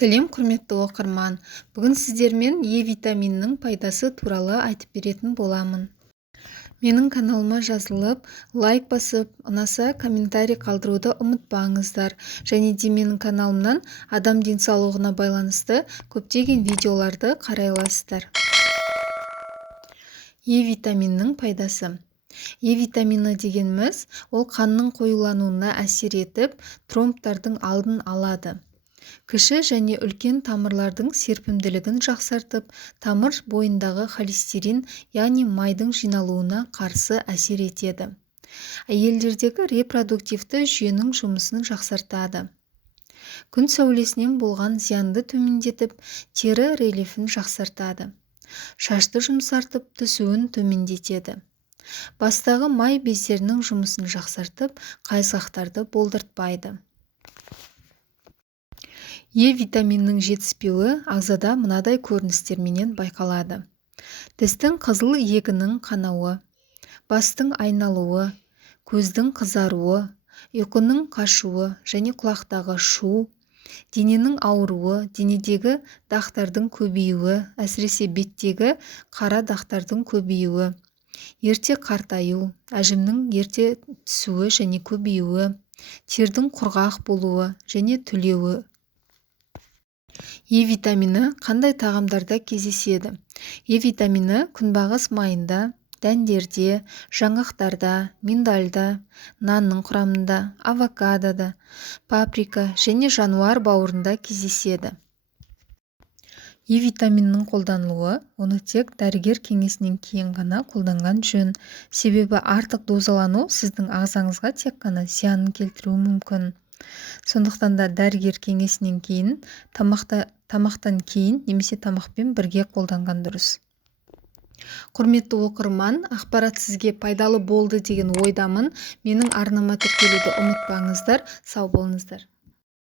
Сәлем құрметті оқырман. Бүгін сіздермен Е витаминінің пайдасы туралы айтып беретін боламын. Менің каналыма жазылып, лайк басып, ұнаса комментарий қалдыруды ұмытпаңыздар. Және де менің каналымнан адам денсаулығына байланысты көптеген видеоларды қарай аласыздар. Е витаминінің пайдасы. Е витамині дегеніміз, ол қанның қоюлануына әсер етіп, тромбтардың алдын алады. Кіші және үлкен тамырлардың серпімділігін жақсартып, тамыр бойындағы холестерин, яғни майдың жиналуына қарсы әсер етеді. Әйелдердегі репродуктивті жүйенің жұмысын жақсартады. Күн сәулесінен болған зиянды төмендетіп, тері рельефін жақсартады. Шашты жұмсартып, түсуін төмендетеді. Бастағы май бездерінің жұмысын жақсартып, қайсақтарды болдыртпайды. Е витаминінің жетіспеуі ағзада мынадай көріністерменен байқалады. Тістің қызыл егінің қанауы, бастың айналуы, көздің қызаруы, ұйқының қашуы және құлақтағы шу, дененің ауыруы, денедегі дақтардың көбеюі, әсіресе беттегі қара дақтардың көбеюі, ерте қартаю, әжімнің ерте түсуі және көбеюі, тердің құрғақ болуы және түлеуі. Е витамині қандай тағамдарда кездеседі? Е витамині күнбағыс майында, дәндерде, жаңғақтарда, миндальда, нанның құрамында, авокадода, паприка және жануар бауырында кездеседі. Е витаминінің қолданылуы, оны тек дәрігер кеңесінен кейін ғана қолданған жөн. Себебі артық дозалану сіздің ағзаңызға тек қана зиянын келтіруі мүмкін. Сондықтан да дәрігер кеңесінен кейін, тамақтан кейін немесе тамақпен бірге қолданған дұрыс. Құрметті оқырман, ақпарат сізге пайдалы болды деген ойдамын. Менің арнама тіркелуді ұмытпаңыздар. Сау болыңыздар.